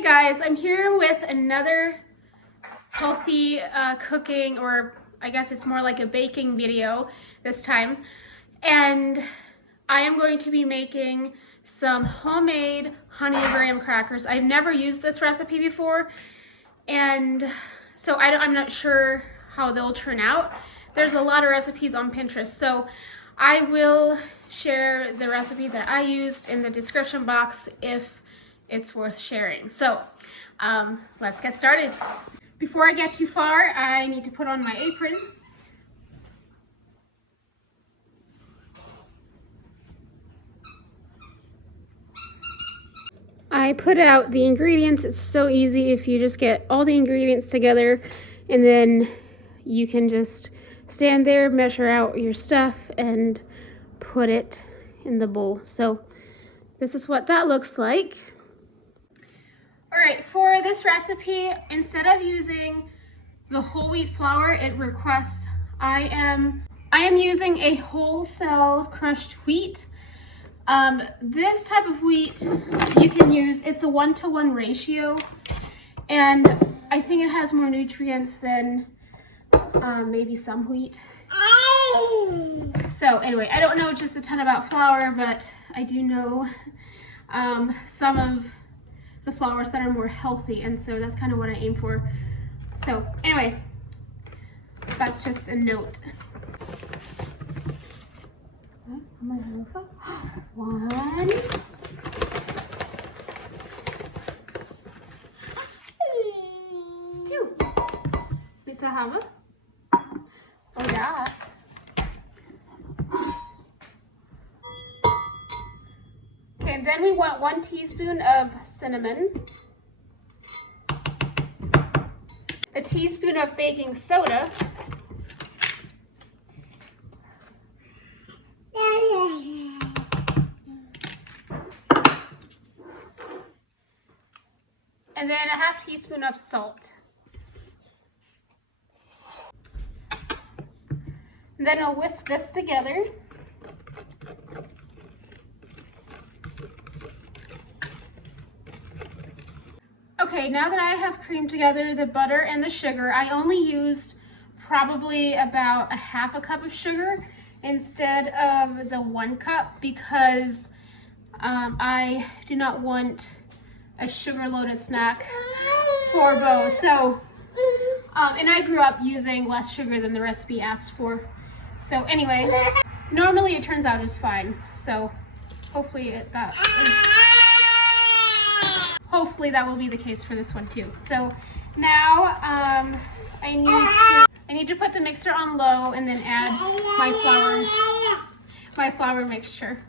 Hey guys, I'm here with another healthy cooking, or I guess it's more like a baking video this time. And I am going to be making some homemade honey graham crackers. I've never used this recipe before, and so I'm not sure how they'll turn out. There's a lot of recipes on Pinterest, so I will share the recipe that I used in the description box if it's worth sharing. So let's get started. Before I get too far, I need to put on my apron. I put out the ingredients. It's so easy if you just get all the ingredients together, and then you can just stand there, measure out your stuff, and put it in the bowl. So this is what that looks like. All right, for this recipe, instead of using the whole wheat flour it requests, I am using a wholesale crushed wheat. This type of wheat you can use, it's a 1-to-1 ratio, and I think it has more nutrients than maybe some wheat. So anyway, I don't know just a ton about flour, but I do know some of the flours that are more healthy, and so that's kind of what I aim for. So anyway, that's just a note. One, two. Willst du haben? Oh ja. Okay, and then we want 1 teaspoon of cinnamon, a teaspoon of baking soda, and then a 1/2 teaspoon of salt. And then I'll whisk this together. Okay, now that I have creamed together the butter and the sugar, I only used probably about a 1/2 cup of sugar instead of the 1 cup because I do not want a sugar-loaded snack for Bo. So, and I grew up using less sugar than the recipe asked for. So anyway, normally it turns out just fine. So hopefully that will be the case for this one too. So now I need to put the mixer on low and then add my flour mixture.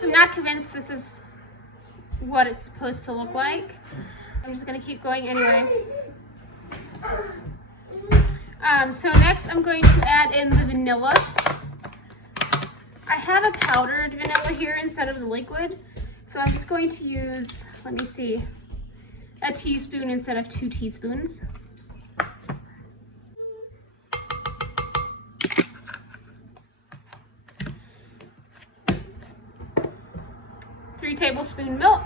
I'm not convinced this is what it's supposed to look like. I'm just gonna keep going anyway. So next I'm going to add in the vanilla. I have a powdered vanilla here instead of the liquid. So I'm just going to use, let me see, a teaspoon instead of 2 teaspoons. Three tablespoon milk.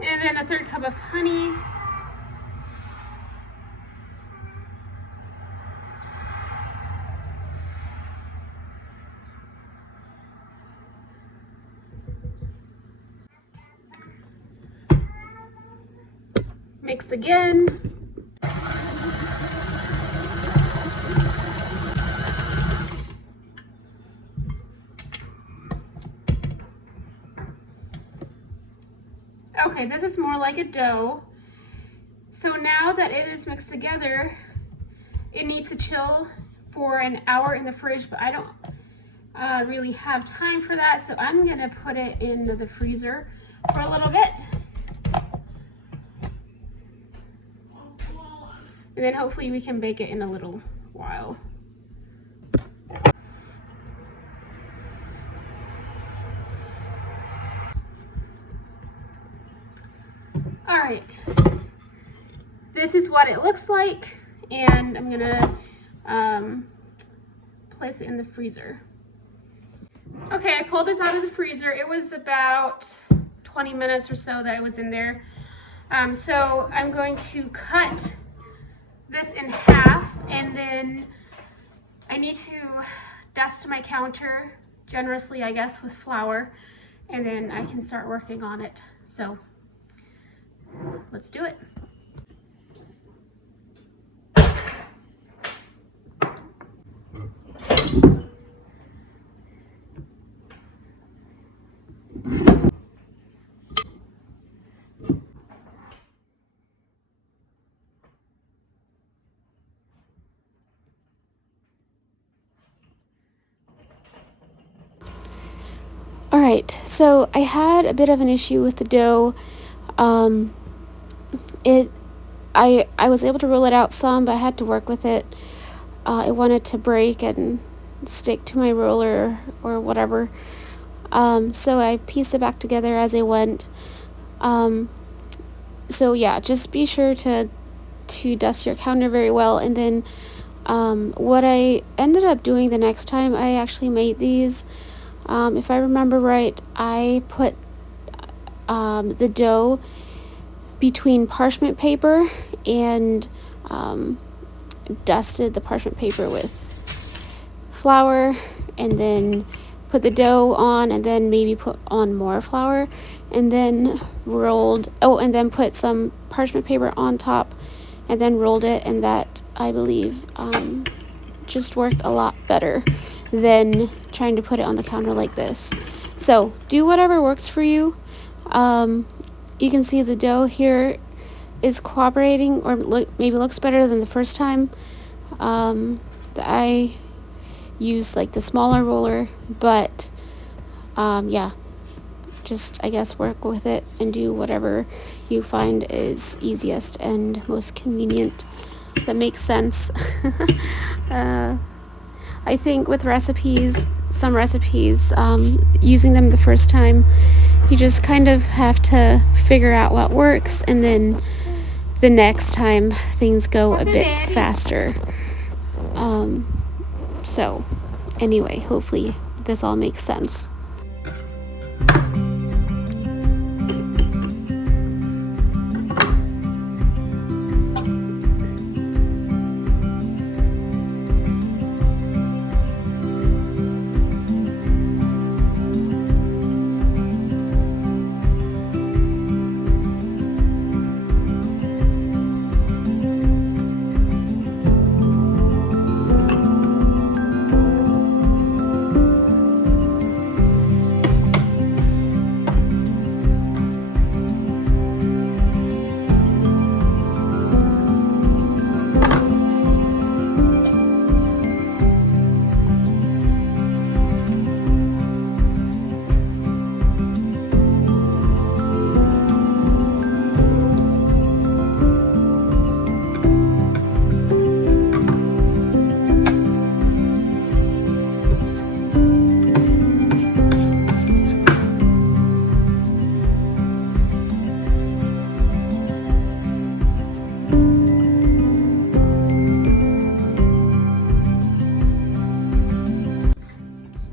And then a 1/3 cup of honey. Mix again. Okay, this is more like a dough. So now that it is mixed together, it needs to chill for an hour in the fridge, but I don't really have time for that, so I'm gonna put it in the freezer for a little bit. And then hopefully we can bake it in a little while. All right, this is what it looks like, and I'm gonna place it in the freezer. Okay, I pulled this out of the freezer. It was about 20 minutes or so that it was in there. So I'm going to cut this in half, and then I need to dust my counter generously, I guess, with flour, and then I can start working on it. So let's do it. All right, so I had a bit of an issue with the dough. I was able to roll it out some, but I had to work with it. It wanted to break and stick to my roller or whatever. So I pieced it back together as I went. So yeah, just be sure to dust your counter very well. And then what I ended up doing the next time I actually made these, if I remember right, I put the dough between parchment paper and dusted the parchment paper with flour, and then put the dough on, and then maybe put on more flour, and then and then put some parchment paper on top, and then rolled it, and that, I believe, just worked a lot better than trying to put it on the counter like this. So do whatever works for you. You can see the dough here is cooperating, or maybe looks better than the first time. I used like the smaller roller, but yeah, just, I guess, work with it and do whatever you find is easiest and most convenient, that makes sense. I think with some recipes, using them the first time, you just kind of have to figure out what works, and then the next time things go a bit faster. So anyway, hopefully this all makes sense.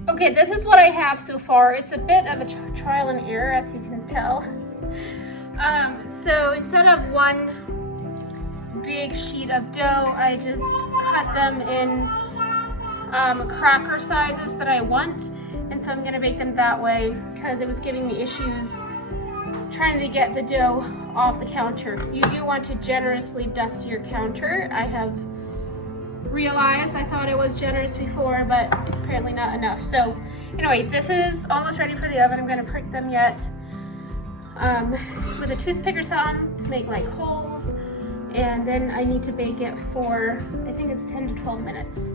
Okay, this is what I have so far. It's a bit of a trial and error, as you can tell. So instead of one big sheet of dough, I just cut them in cracker sizes that I want. And so I'm gonna bake them that way because it was giving me issues trying to get the dough off the counter. You do want to generously dust your counter. I have realized I thought it was generous before, but apparently not enough. So anyway, this is almost ready for the oven. I'm going to prick them yet with a toothpick or something to make like holes, and then I need to bake it for, I think it's 10 to 12 minutes.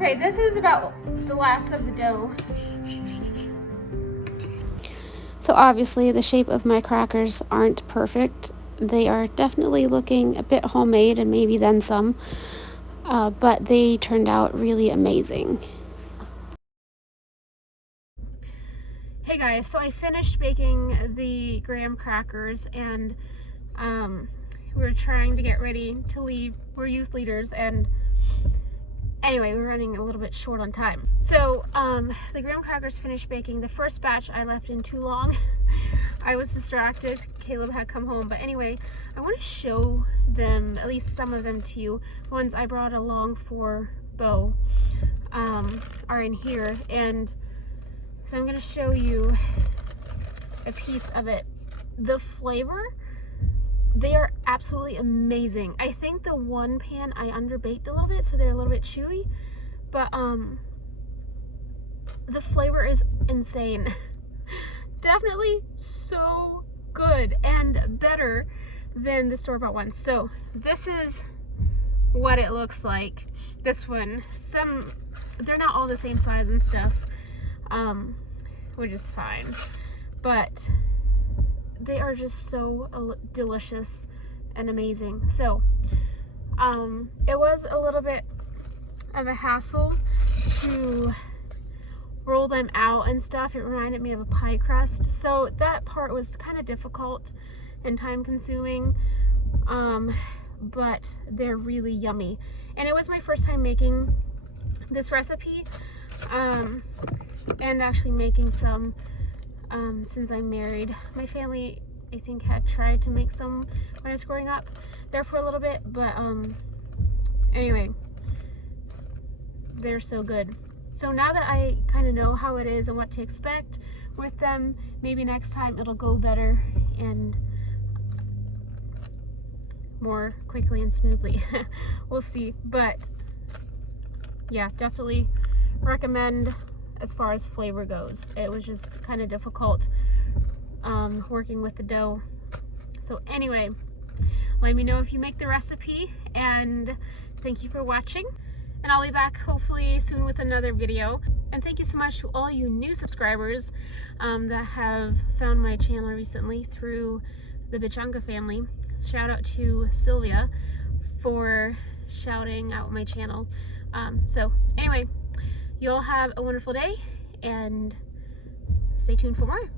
Okay, this is about the last of the dough. So obviously the shape of my crackers aren't perfect. They are definitely looking a bit homemade and maybe then some, but they turned out really amazing. Hey guys, so I finished baking the graham crackers, and we're trying to get ready to leave. We're youth leaders, and anyway, we're running a little bit short on time. So the graham crackers finished baking. The first batch I left in too long. I was distracted. Caleb had come home. But anyway, I want to show them, at least some of them to you. The ones I brought along for Bo are in here. And so I'm going to show you a piece of it. The flavor, they are absolutely amazing. I think the one pan I underbaked a little bit, so they're a little bit chewy, but the flavor is insane. Definitely so good and better than the store-bought ones. So this is what it looks like. This one, they're not all the same size and stuff, which is fine, but they are just so delicious and amazing. So it was a little bit of a hassle to roll them out and stuff. It reminded me of a pie crust, so that part was kind of difficult and time consuming, but they're really yummy. And it was my first time making this recipe, and actually making some since I'm married. My family, I think, had tried to make some when I was growing up there for a little bit, but anyway, they're so good. So now that I kind of know how it is and what to expect with them, maybe next time it'll go better and more quickly and smoothly. We'll see. But yeah, definitely recommend as far as flavor goes. It was just kind of difficult working with the dough. So anyway, let me know if you make the recipe, and thank you for watching. And I'll be back hopefully soon with another video. And thank you so much to all you new subscribers that have found my channel recently through the Bichanga family. Shout out to Sylvia for shouting out my channel. So anyway, you all have a wonderful day and stay tuned for more.